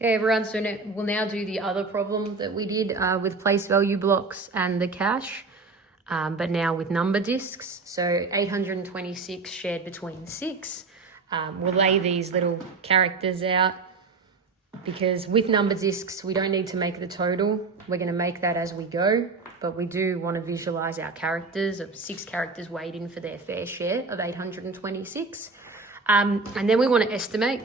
Yeah, everyone, so we'll now do the other problem that we did with place value blocks and the cache, but now with number discs. So 826 shared between 6. We'll lay these little characters out because with number discs, we don't need to make the total. We're going to make that as we go, but we do want to visualize our characters of 6 characters weighed in for their fair share of 826. And then we want to estimate.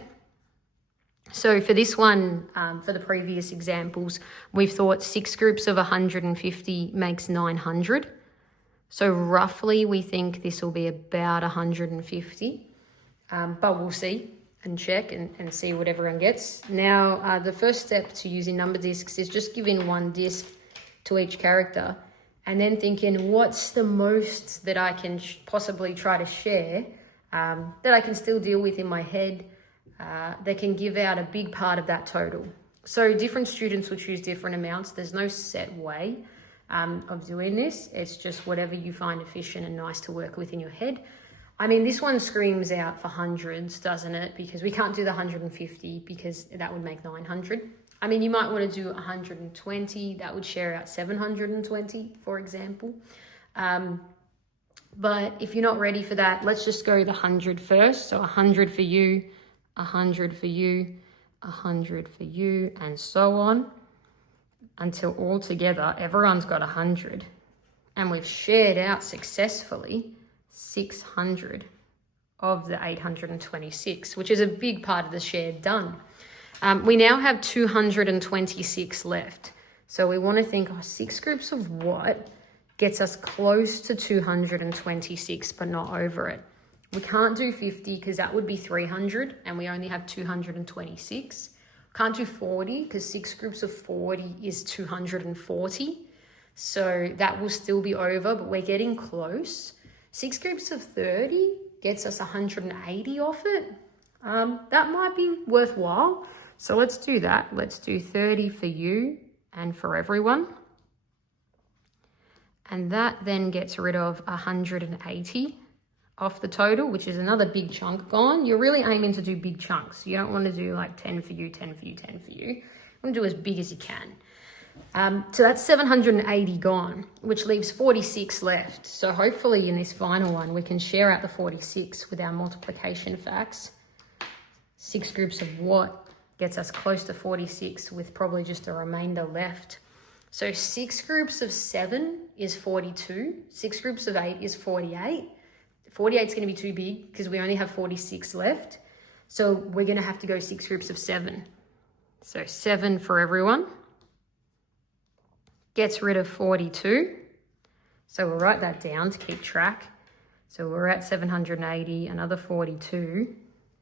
So for this one, for the previous examples, we've thought 6 groups of 150 makes 900. So roughly we think this will be about 150, but we'll see and check and see what everyone gets. Now, the first step to using number discs is just giving 1 disc to each character and then thinking what's the most that I can possibly try to share that I can still deal with in my head. They can give out a big part of that total. So different students will choose different amounts. There's no set way of doing this. It's just whatever you find efficient and nice to work with in your head. I mean, this one screams out for hundreds, doesn't it? Because we can't do the 150 because that would make 900. I mean, you might want to do 120. That would share out 720, for example. But if you're not ready for that, let's just go the 100 first. So 100 for you, 100 for you, 100 for you, and so on until all together everyone's got 100 and we've shared out successfully 600 of the 826, which is a big part of the share done. We now have 226 left. So we want to think, 6 groups of what gets us close to 226 but not over it. We can't do 50 because that would be 300 and we only have 226. Can't do 40 because 6 groups of 40 is 240. So that will still be over, but we're getting close. 6 groups of 30 gets us 180 off it. That might be worthwhile. So let's do that. Let's do 30 for you and for everyone. And that then gets rid of 180 off the total, which is another big chunk gone. You're really aiming to do big chunks. You don't want to do like 10 for you, 10 for you, 10 for you. You want to do as big as you can. So that's 780 gone, which leaves 46 left. So hopefully in this final one, we can share out the 46 with our multiplication facts. 6 groups of what gets us close to 46 with probably just a remainder left. So 6 groups of 7 is 42. 6 groups of 8 is 48. 48 is going to be too big because we only have 46 left. So we're going to have to go 6 groups of 7. So 7 for everyone. Gets rid of 42. So we'll write that down to keep track. So we're at 780, another 42.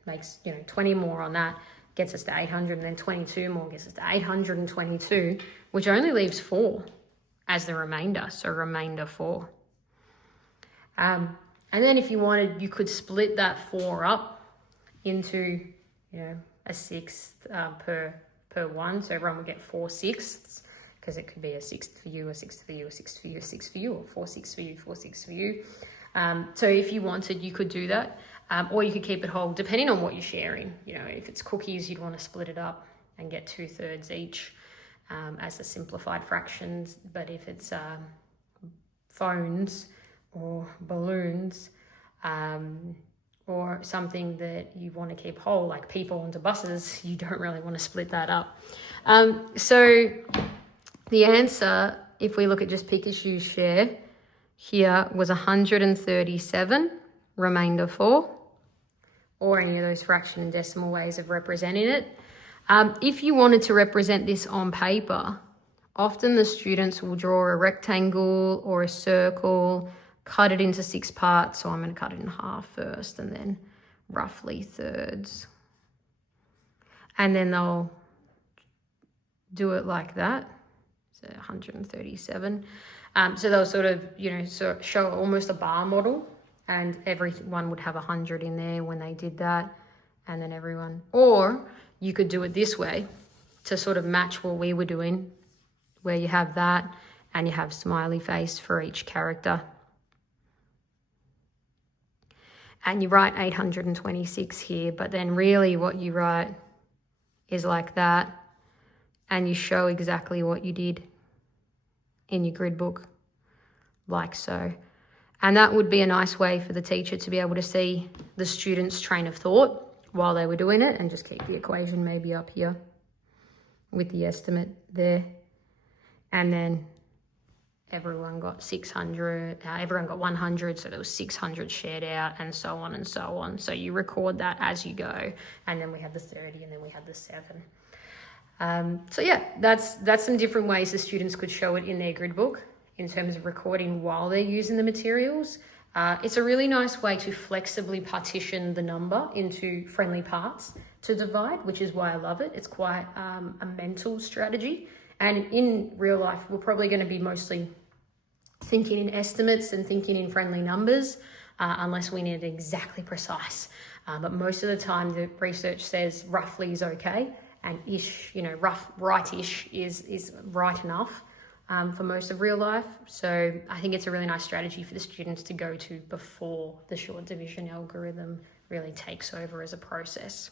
Makes, 20 more on that. Gets us to 800, and then 22 more gets us to 822, which only leaves 4 as the remainder. So remainder 4. And then if you wanted, you could split that 4 up into, a sixth per one. So everyone would get 4 sixths because it could be a sixth for you, a sixth for you, a sixth for you, a sixth for you, or 4 6 for you, 4 6 for you. So if you wanted, you could do that. Or you could keep it whole, depending on what you're sharing. If it's cookies, you'd want to split it up and get 2/3 each as the simplified fractions. But if it's phones or balloons or something that you want to keep whole, like people onto buses, you don't really want to split that up. So the answer, if we look at just Pikachou's share, here was 137, remainder 4, or any of those fraction and decimal ways of representing it. If you wanted to represent this on paper, often the students will draw a rectangle or a circle, cut it into 6 parts. So I'm going to cut it in half first and then roughly thirds. And then they'll do it like that. So 137. So they'll sort of, show almost a bar model, and everyone would have 100 in there when they did that, and then everyone. Or you could do it this way to sort of match what we were doing, where you have that and you have smiley face for each character. And you write 826 here, but then really what you write is like that, and you show exactly what you did in your grid book, like so. And that would be a nice way for the teacher to be able to see the student's train of thought while they were doing it, and just keep the equation maybe up here with the estimate there. And then everyone got 600, everyone got 100, so there was 600 shared out, and so on and so on. So you record that as you go, and then we had the 30, and then we had the 7. So yeah, that's some different ways the students could show it in their grid book in terms of recording while they're using the materials. It's a really nice way to flexibly partition the number into friendly parts to divide, which is why I love it. It's quite a mental strategy. And in real life, we're probably going to be mostly thinking in estimates and thinking in friendly numbers, unless we need it exactly precise. But most of the time, the research says roughly is okay, and ish, rough, right-ish is right enough for most of real life. So I think it's a really nice strategy for the students to go to before the short division algorithm really takes over as a process.